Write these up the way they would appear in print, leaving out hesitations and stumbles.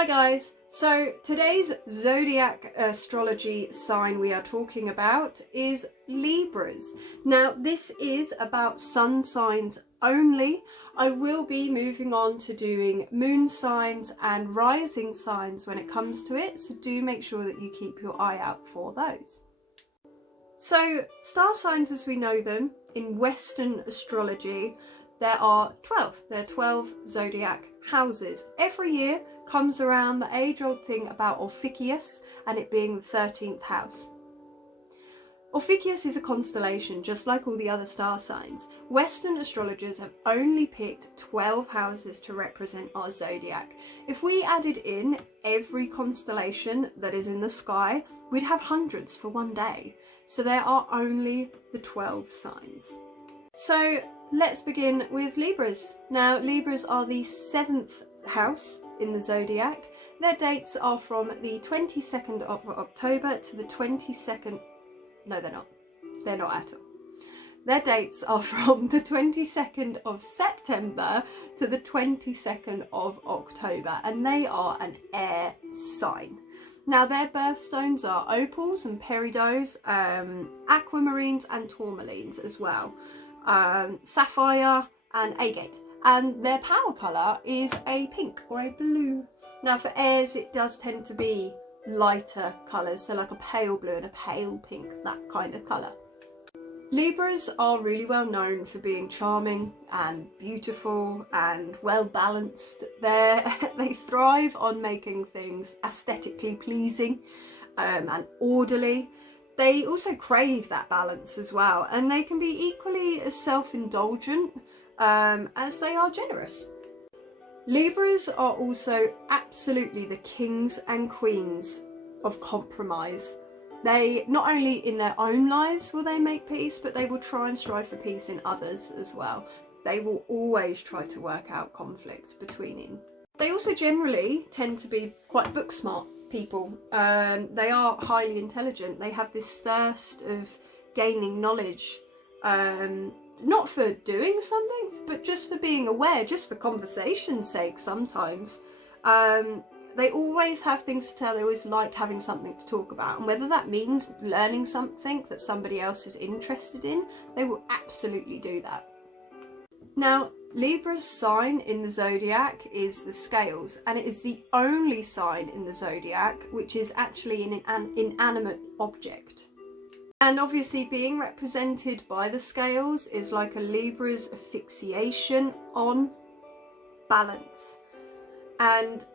Hi guys, so today's zodiac astrology sign we are talking about is Libras. Now this is about sun signs only. I will be moving on to doing moon signs and rising signs when it comes to it, so do make sure that you keep your eye out for those. So star signs as we know them in Western astrology, there are 12. There are 12 zodiac houses. Every year comes around the age-old thing about Ophiuchus and it being the 13th house. Ophiuchus is a constellation just like all the other star signs. Western astrologers have only picked 12 houses to represent our zodiac. If we added in every constellation that is in the sky, we'd have hundreds for one day. So there are only the 12 signs. So let's begin with Libras. Now Libras are the 7th house in the zodiac. Their dates are from the 22nd of October to the 22nd, no they're not at all. Their dates are from the 22nd of September to the 22nd of October, and they are an air sign. Now their birthstones are opals and peridots, aquamarines and tourmalines as well, sapphire and agate. And their power colour is a pink or a blue. Now for airs it does tend to be lighter colours, so like a pale blue and a pale pink, that kind of colour. Libras are really well known for being charming and beautiful and well balanced. They thrive on making things aesthetically pleasing and orderly. They also crave that balance as well, and they can be equally as self-indulgent as they are generous. Libras are also absolutely the kings and queens of compromise. They, not only in their own lives will they make peace, but they will try and strive for peace in others as well. They will always try to work out conflict between them. They also generally tend to be quite book smart people. They are highly intelligent. They have this thirst of gaining knowledge, not for doing something, but just for being aware, just for conversation's sake sometimes. They always have things to tell. They always like having something to talk about, and whether that means learning something that somebody else is interested in, they will absolutely do that. Now Libra's sign in the zodiac is the scales, and it is the only sign in the zodiac which is actually an inanimate object. And obviously being represented by the scales is like a Libra's asphyxiation on balance. And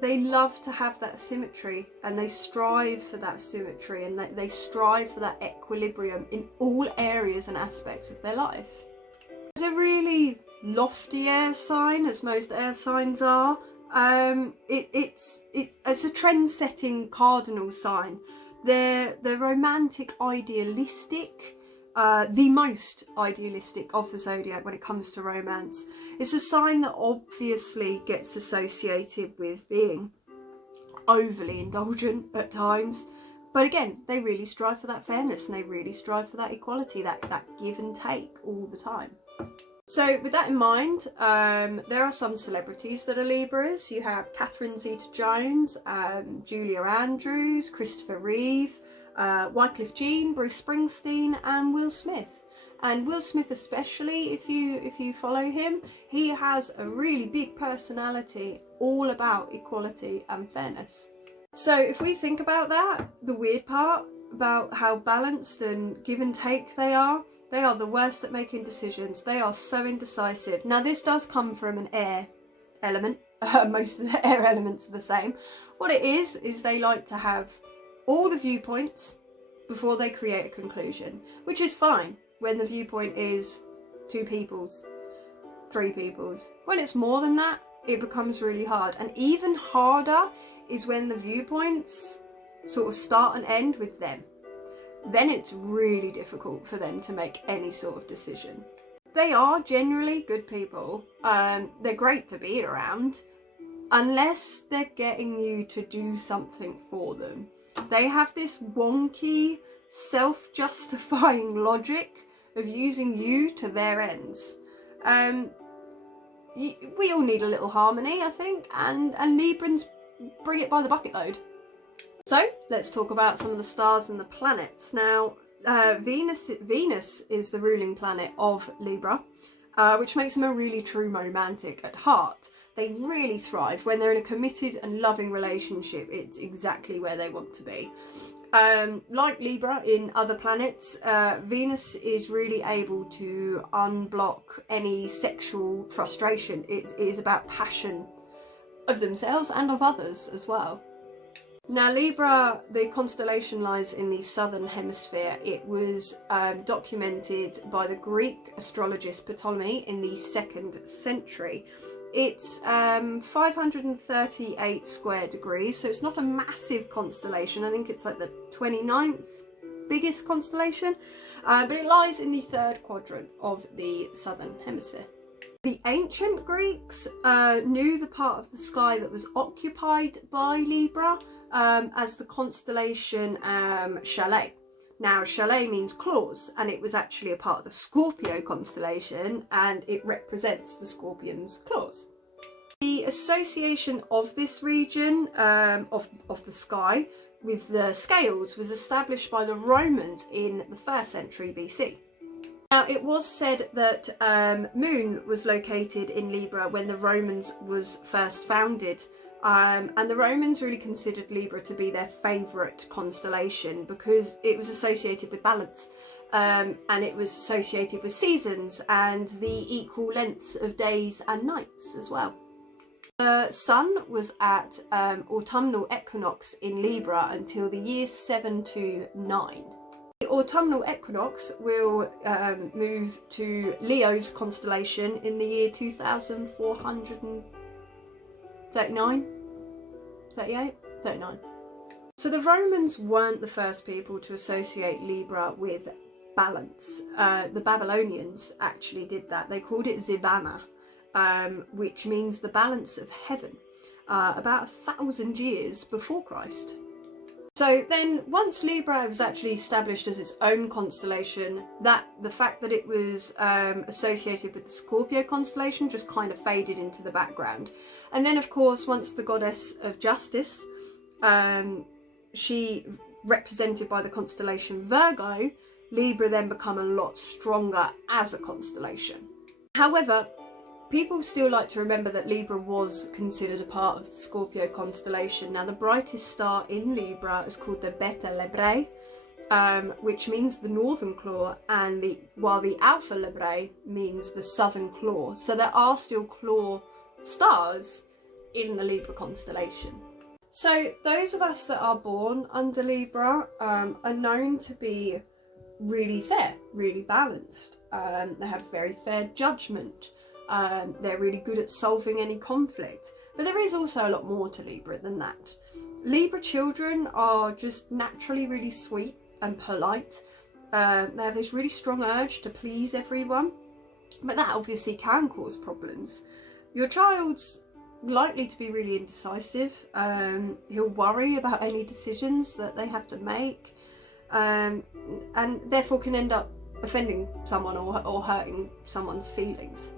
they love to have that symmetry, and they strive for that symmetry, and they strive for that equilibrium in all areas and aspects of their life. It's a really lofty air sign, as most air signs are. It's a trend-setting cardinal sign. They're romantic, idealistic, the most idealistic of the zodiac when it comes to romance. It's a sign that obviously gets associated with being overly indulgent at times, but again, they really strive for that fairness, and they really strive for that equality, that give and take all the time. So with that in mind, there are some celebrities that are Libras. You have Catherine Zeta-Jones, Julia Andrews, Christopher Reeve, Wycliffe Jean, Bruce Springsteen and Will Smith. And Will Smith especially, if you follow him, he has a really big personality all about equality and fairness. So if we think about that, the weird part about how balanced and give and take they are the worst at making decisions. They are so indecisive. Now this does come from an air element. Most of the air elements are the same. What it is they like to have all the viewpoints before they create a conclusion, which is fine when the viewpoint is 2 people's, 3 people's. When it's more than that, it becomes really hard. And even harder is when the viewpoints sort of start and end with them. Then it's really difficult for them to make any sort of decision. They are generally good people. They're great to be around, unless they're getting you to do something for them. They have this wonky, self-justifying logic of using you to their ends. we all need a little harmony, I think, and Librans bring it by the bucket load. So let's talk about some of the stars and the planets. Now, Venus is the ruling planet of Libra, which makes them a really true romantic at heart. They really thrive when they're in a committed and loving relationship. It's exactly where they want to be. Like Libra in other planets, Venus is really able to unblock any sexual frustration. It is about passion of themselves and of others as well. Now, Libra, the constellation lies in the southern hemisphere. It was documented by the Greek astrologist Ptolemy in the 2nd century. It's 538 square degrees, so it's not a massive constellation. I think it's like the 29th biggest constellation, but it lies in the 3rd quadrant of the southern hemisphere. The ancient Greeks knew the part of the sky that was occupied by Libra as the constellation Chalet. Now, Chalet means claws, and it was actually a part of the Scorpio constellation, and it represents the scorpion's claws. The association of this region of the sky with the scales was established by the Romans in the 1st century BC. Now, it was said that Moon was located in Libra when the Romans was first founded. And the Romans really considered Libra to be their favourite constellation because it was associated with balance, and it was associated with seasons and the equal lengths of days and nights as well. The Sun was at autumnal equinox in Libra until the year 729. The autumnal equinox will move to Leo's constellation in the year 2439. 39. So the Romans weren't the first people to associate Libra with balance. The Babylonians actually did that. They called it Zibana, which means the balance of heaven, about 1,000 years before Christ. So then once Libra was actually established as its own constellation, the fact that it was associated with the Scorpio constellation just kind of faded into the background. And then, of course, once the goddess of justice, she represented by the constellation Virgo, Libra then become a lot stronger as a constellation. However, people still like to remember that Libra was considered a part of the Scorpio constellation. Now, the brightest star in Libra is called the Beta Librae, which means the northern claw, and while the Alpha Librae means the southern claw. So there are still claw stars in the Libra constellation. So those of us that are born under Libra are known to be really fair, really balanced. They have very fair judgment. They're really good at solving any conflict. But there is also a lot more to Libra than that. Libra children are just naturally really sweet and polite. They have this really strong urge to please everyone, but that obviously can cause problems. Your child's likely to be really indecisive. He'll worry about any decisions that they have to make, and therefore can end up offending someone or hurting someone's feelings.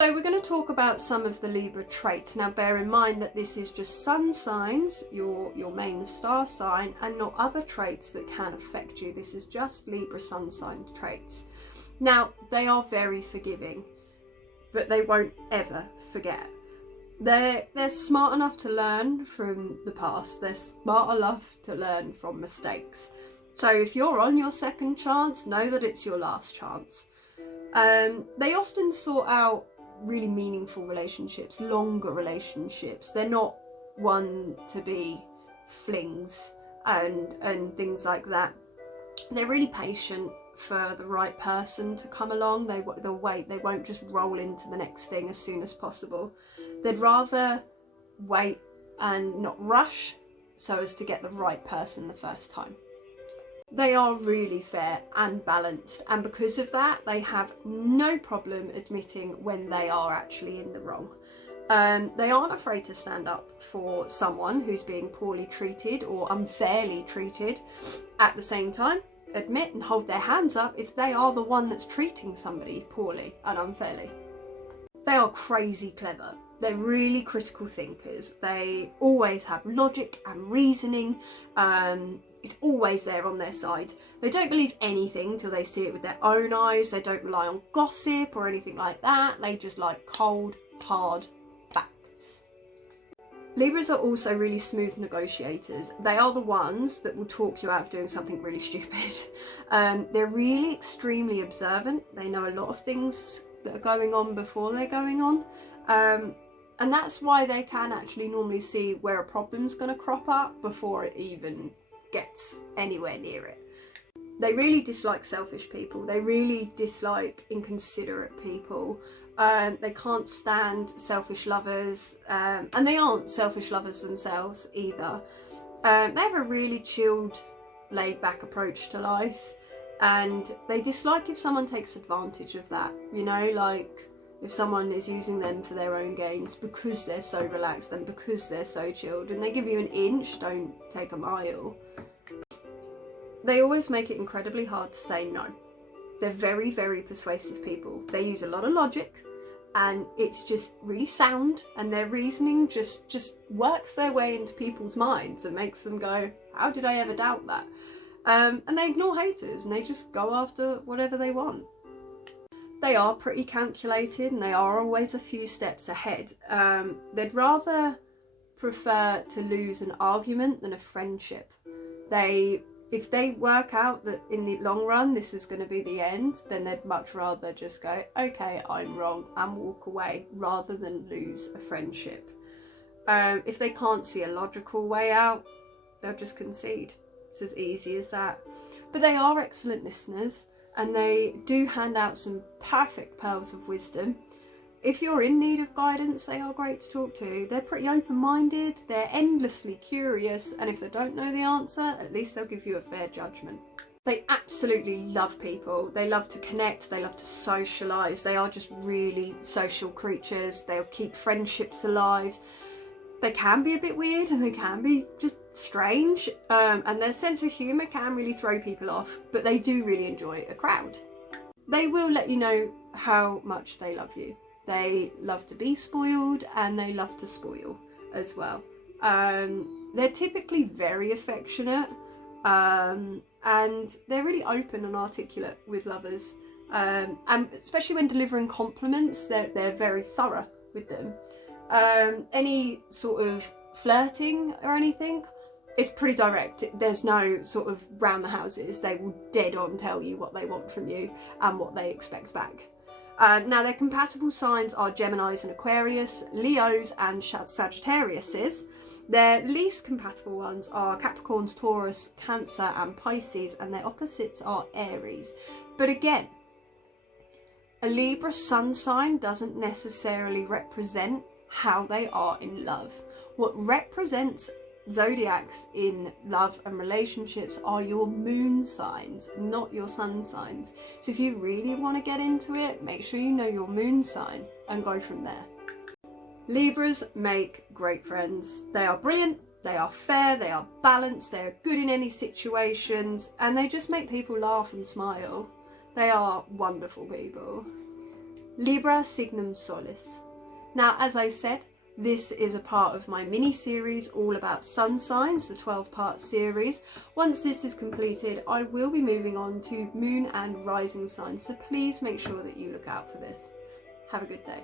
So we're going to talk about some of the Libra traits. Now, bear in mind that this is just sun signs, your main star sign, and not other traits that can affect you. This is just Libra sun sign traits. Now, they are very forgiving, but they won't ever forget. They're smart enough to learn from the past. They're smart enough to learn from mistakes. So if you're on your second chance, know that it's your last chance. They often sort out really meaningful relationships, longer relationships. They're not one to be flings and things like that. They're really patient for the right person to come along. They'll wait. They won't just roll into the next thing as soon as possible. They'd rather wait and not rush so as to get the right person the first time. They are really fair and balanced, and because of that they have no problem admitting when they are actually in the wrong. They aren't afraid to stand up for someone who's being poorly treated or unfairly treated. At the same time, admit and hold their hands up if they are the one that's treating somebody poorly and unfairly. They are crazy clever. They're really critical thinkers. They always have logic and reasoning. It's always there on their side. They don't believe anything till they see it with their own eyes. They don't rely on gossip or anything like that. They just like cold, hard facts. Libras are also really smooth negotiators. They are the ones that will talk you out of doing something really stupid. They're really extremely observant. They know a lot of things that are going on before they're going on. And that's why they can actually normally see where a problem's going to crop up before it even gets anywhere near it. They really dislike selfish people. They really dislike inconsiderate people. They can't stand selfish lovers, and they aren't selfish lovers themselves either. They have a really chilled, laid-back approach to life, and they dislike if someone takes advantage of that, you know, like if someone is using them for their own gains because they're so relaxed and because they're so chilled, and they give you an inch, don't take a mile. They always make it incredibly hard to say no. They're very, very persuasive people. They use a lot of logic, and it's just really sound, and their reasoning just works their way into people's minds and makes them go, how did I ever doubt that? And they ignore haters, and they just go after whatever they want. They are pretty calculated, and they are always a few steps ahead. They'd rather prefer to lose an argument than a friendship. If they work out that in the long run this is going to be the end, then they'd much rather just go, okay, I'm wrong, and walk away, rather than lose a friendship. If they can't see a logical way out, they'll just concede. It's as easy as that. But they are excellent listeners, and they do hand out some perfect pearls of wisdom. If you're in need of guidance, they are great to talk to. They're pretty open-minded, they're endlessly curious, and if they don't know the answer, at least they'll give you a fair judgment. They absolutely love people. They love to connect, they love to socialise. They are just really social creatures. They'll keep friendships alive. They can be a bit weird, and they can be just strange, and their sense of humour can really throw people off, but they do really enjoy a crowd. They will let you know how much they love you. They love to be spoiled, and they love to spoil as well. They're typically very affectionate, and they're really open and articulate with lovers, and especially when delivering compliments, they're very thorough with them. Any sort of flirting or anything, it's pretty direct. There's no sort of round the houses. They will dead on tell you what they want from you and what they expect back. Now, their compatible signs are Geminis and Aquarius, Leos and Sagittariuses. Their least compatible ones are Capricorns, Taurus, Cancer and Pisces, and their opposites are Aries. But again, a Libra sun sign doesn't necessarily represent how they are in love. What represents zodiacs in love and relationships are your moon signs, not your sun signs. So if you really want to get into it, make sure you know your moon sign and go from there. Libras make great friends. They are brilliant, they are fair, they are balanced, they are good in any situations, and they just make people laugh and smile. They are wonderful people. Libra signum solis. Now, as I said, this is a part of my mini-series all about sun signs, the 12-part series. Once this is completed, I will be moving on to moon and rising signs, so please make sure that you look out for this. Have a good day.